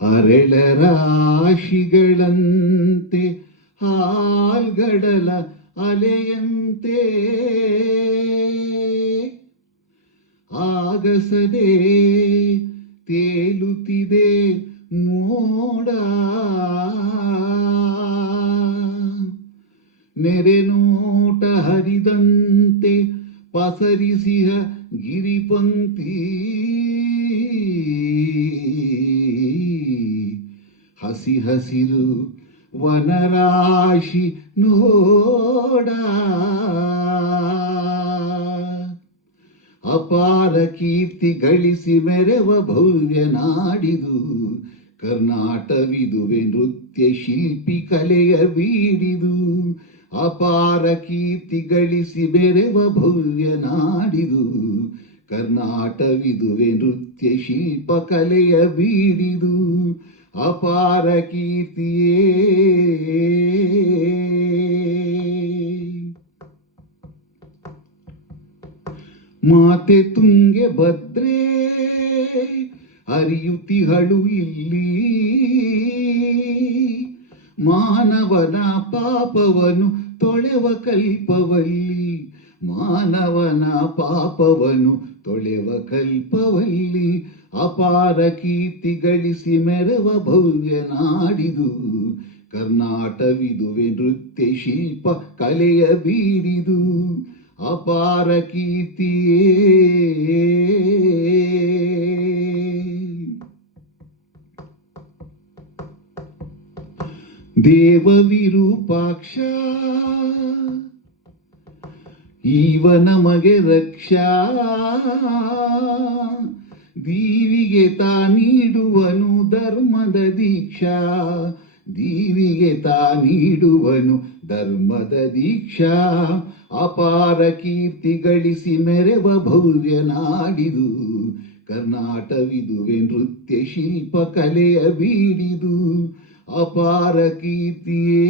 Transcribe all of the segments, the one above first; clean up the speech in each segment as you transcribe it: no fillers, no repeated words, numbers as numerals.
ಅರೆಳರಾಶಿಗಳಂತೆ ಹಾಲ್ಗಡಲ ಅಲೆಯಂತೆ ಆಗಸದೆ ತೇಲುತ್ತಿದೆ ಮೋಡ, ನೆರೆನೋಟ ಹರಿದಂತೆ ಪಸರಿಸಿಹ ಗಿರಿಪಂಕ್ತಿ, ಹಸಿ ಹಸಿರು ವನರಾಶಿ ನೋಡ, ಅಪಾರ ಕೀರ್ತಿ ಗಳಿಸಿ ಮೆರೆವ ಭವ್ಯ ನಾಡಿದು ಕರ್ನಾಟವಿದುವೆ ನೃತ್ಯ ಶಿಲ್ಪಿ ಕಲೆಯ ಬೀಡಿದು. ಅಪಾರ ಕೀರ್ತಿ ಗಳಿಸಿ ಮೆರೆವ ಭವ್ಯ ನಾಡಿದು ಕರ್ನಾಟವಿದುವೆ ನೃತ್ಯ ಶಿಲ್ಪ ಕಲೆಯ ಬೀಡಿದು. ಅಪಾರ ಕೀರ್ತಿಯೇ ಮಾತೆ ತುಂಗೆ ಭದ್ರೆ ಹರಿಯುತಿಹಳು ಇಲ್ಲಿ, ಮಾನವನ ಪಾಪವನು ತೊಳೆವ ಕಲ್ಪವಲ್ಲಿ, ಮಾನವನ ಪಾಪವನು ತೊಳೆವ ಕಲ್ಪವಲ್ಲಿ. ಅಪಾರ ಕೀರ್ತಿ ಗಳಿಸಿ ಮೆರವ ಭವ್ಯ ನಾಡಿದು ಕರ್ನಾಟವಿದುವೆ ನೃತ್ಯ ಶಿಲ್ಪ ಕಲೆಯ ಬೀಡಿದು. ಅಪಾರ ಕೀರ್ತಿಯೇ ದೇವ ವಿರೂಪಾಕ್ಷ ಈವ ನಮಗೆ ರಕ್ಷಾ, ದೀವಿಗೆ ತಾ ನೀಡುವನು ಧರ್ಮದ ದೀಕ್ಷಾ, ದೀವಿಗೆ ತಾ ನೀಡುವನು ಧರ್ಮದ ದೀಕ್ಷಾ. ಅಪಾರ ಕೀರ್ತಿ ಗಳಿಸಿ ಮೆರೆವ ಭವ್ಯ ನಾಡಿದು ಕರ್ನಾಟವಿದುವೆ ನೃತ್ಯ ಶಿಲ್ಪ ಕಲೆಯ ಬೀಡಿದು. ಅಪಾರ ಕೀರ್ತಿಯೇ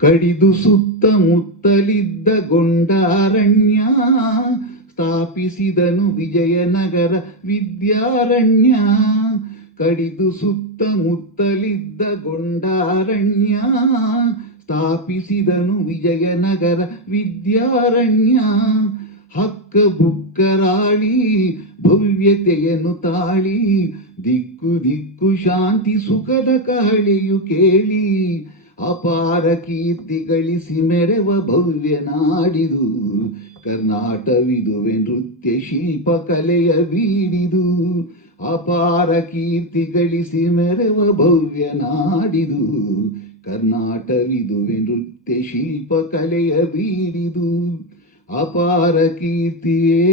ಕಡಿದು ಸುತ್ತಮುತ್ತಲಿದ್ದ ಗೊಂಡಾರಣ್ಯ, ಸ್ಥಾಪಿಸಿದನು ವಿಜಯನಗರ ವಿದ್ಯಾರಣ್ಯ. ಕಡಿದು ಸುತ್ತಮುತ್ತಲಿದ್ದ ಗೊಂಡಾರಣ್ಯ, ಸ್ಥಾಪಿಸಿದನು ವಿಜಯನಗರ ವಿದ್ಯಾರಣ್ಯ. ಹಕ್ಕ ಬುಕ್ಕರಾಳಿ ಭವ್ಯತೆಯನ್ನು ತಾಳಿ, ದಿಕ್ಕು ದಿಕ್ಕು ಶಾಂತಿ ಸುಖದ ಕಹಳೆಯು ಕೇಳಿ. ಅಪಾರ ಕೀರ್ತಿ ಗಳಿಸಿ ಮೆರೆವ ಭವ್ಯ ನಾಡಿದು ಕರ್ನಾಟವಿದುವೆ ನೃತ್ಯ ಶಿಲ್ಪ ಕಲೆಯ ಬೀಡಿದು. ಅಪಾರ ಕೀರ್ತಿ ಗಳಿಸಿ ಮೆರೆವ ಭವ್ಯ ನಾಡಿದು ಕರ್ನಾಟವಿದುವೆ ನೃತ್ಯ ಶಿಲ್ಪ ಕಲೆಯ ಬೀಡಿದು. ಅಪಾರ ಕೀರ್ತಿಯೇ